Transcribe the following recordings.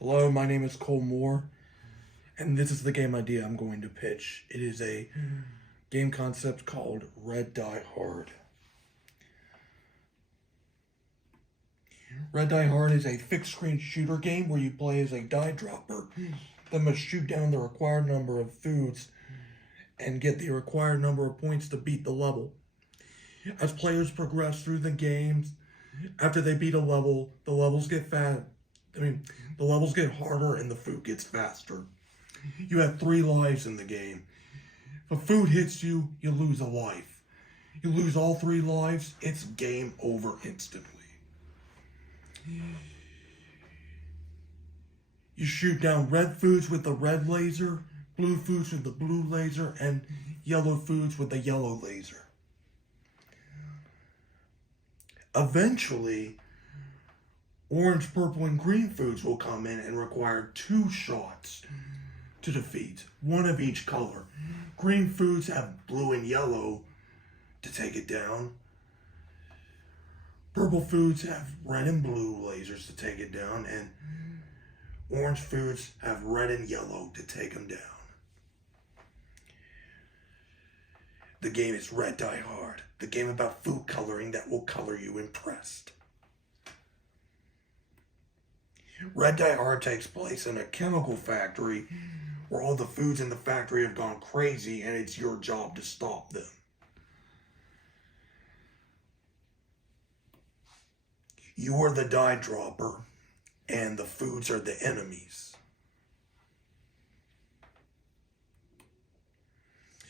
Hello, my name is Cole Moore, and this is the game idea I'm going to pitch. It is a game concept called Red Die Hard. Red Die Hard is a fixed screen shooter game where you play as a die dropper that must shoot down the required number of foods and get the required number of points to beat the level. As players progress through the games, after they beat a level, the levels get harder and the food gets faster. You have 3 lives in the game. If a food hits you, you lose a life. You lose all 3 lives, it's game over instantly. You shoot down red foods with the red laser, blue foods with the blue laser, and yellow foods with the yellow laser. Eventually, orange, purple, and green foods will come in and require 2 shots to defeat, 1 of each color. Green foods have blue and yellow to take it down. Purple foods have red and blue lasers to take it down, and orange foods have red and yellow to take them down. The game is Red Die Hard, the game about food coloring that will color you impressed. Red Die Hard takes place in a chemical factory where all the foods in the factory have gone crazy and it's your job to stop them. You are the die dropper and the foods are the enemies.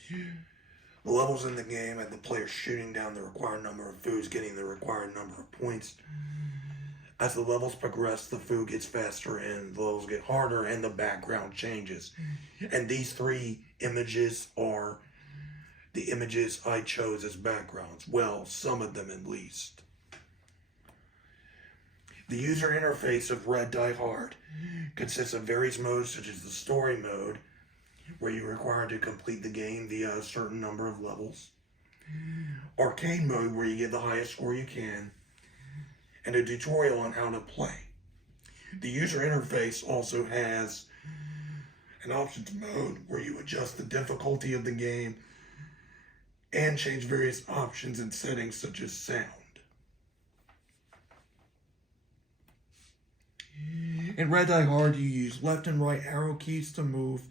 The levels in the game have the player shooting down the required number of foods, getting the required number of points. As the levels progress, the food gets faster and the levels get harder and the background changes. And these 3 images are the images I chose as backgrounds. Well, some of them at least. The user interface of Red Die Hard consists of various modes such as the story mode, where you're required to complete the game via a certain number of levels. Arcade mode, where you get the highest score you can. And a tutorial on how to play. The user interface also has an options mode where you adjust the difficulty of the game and change various options and settings such as sound. In Red Die Hard, you use left and right arrow keys to move,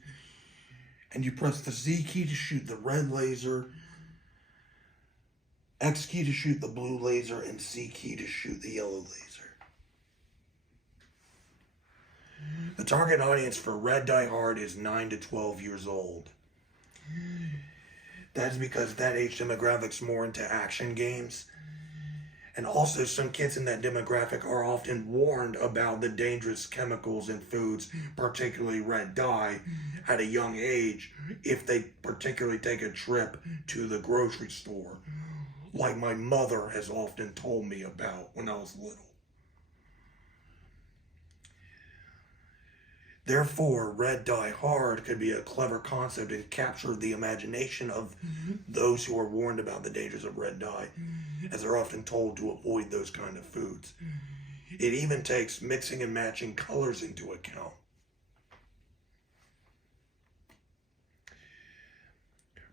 and you press the Z key to shoot the red laser, X key to shoot the blue laser, and C key to shoot the yellow laser. The target audience for Red Die Hard is 9 to 12 years old. That is because that age demographic's more into action games. And also some kids in that demographic are often warned about the dangerous chemicals in foods, particularly red dye, at a young age if they particularly take a trip to the grocery store, like my mother has often told me about when I was little. Therefore, Red Die Hard could be a clever concept and capture the imagination of those who are warned about the dangers of red dye, as they're often told to avoid those kind of foods. It even takes mixing and matching colors into account.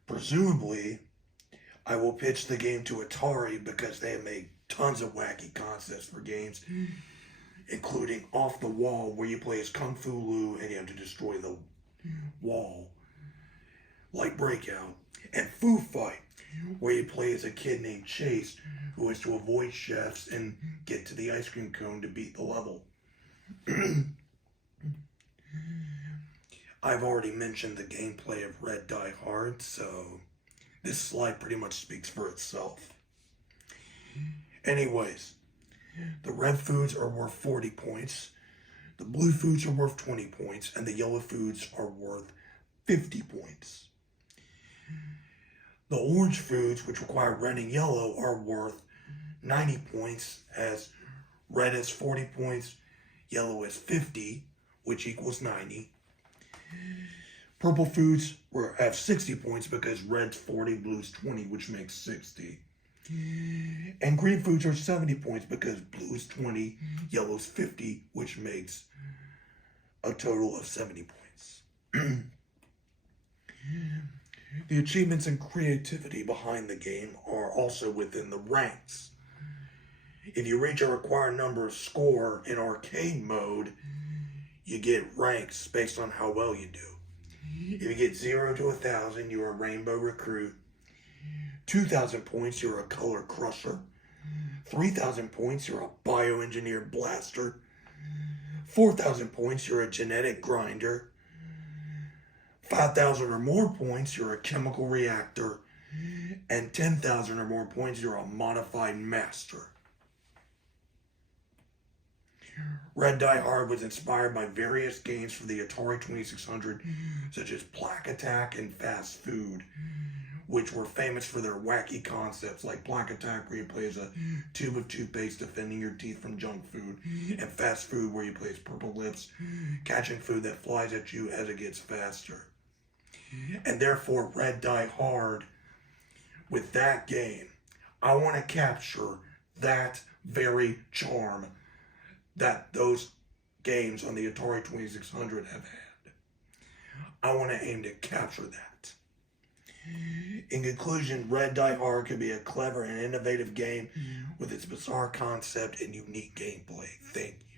Presumably, I will pitch the game to Atari because they have made tons of wacky concepts for games, including Off the Wall, where you play as Kung Fu Lu and you have to destroy the wall, like Breakout, and Foo Fight, where you play as a kid named Chase who has to avoid chefs and get to the ice cream cone to beat the level. I've already mentioned the gameplay of Red Die Hard, so this slide pretty much speaks for itself. Anyways, the red foods are worth 40 points, the blue foods are worth 20 points, and the yellow foods are worth 50 points. The orange foods, which require red and yellow, are worth 90 points, as red is 40 points, yellow is 50, which equals 90. Purple foods have 60 points because red's 40, blue's 20, which makes 60. And green foods are 70 points because blue is 20, yellow is 50, which makes a total of 70 points. The achievements and creativity behind the game are also within the ranks. If you reach a required number of score in arcade mode, you get ranks based on how well you do. If you get 0 to 1,000, you're a Rainbow Recruit. 2,000 points, you're a Color Crusher. 3,000 points, you're a Bioengineered Blaster. 4,000 points, you're a Genetic Grinder. 5,000 or more points, you're a Chemical Reactor. And 10,000 or more points, you're a Modified Master. Red Die Hard was inspired by various games for the Atari 2600, such as Plaque Attack and Fast Food, which were famous for their wacky concepts, like Plaque Attack, where you play as a tube of toothpaste defending your teeth from junk food, and Fast Food, where you play as Purple Lips, catching food that flies at you as it gets faster. And therefore, Red Die Hard, with that game, I want to capture that very charm that those games on the Atari 2600 have had. I want to aim to capture that. In conclusion, Red Die Hard could be a clever and innovative game with its bizarre concept and unique gameplay. Thank you.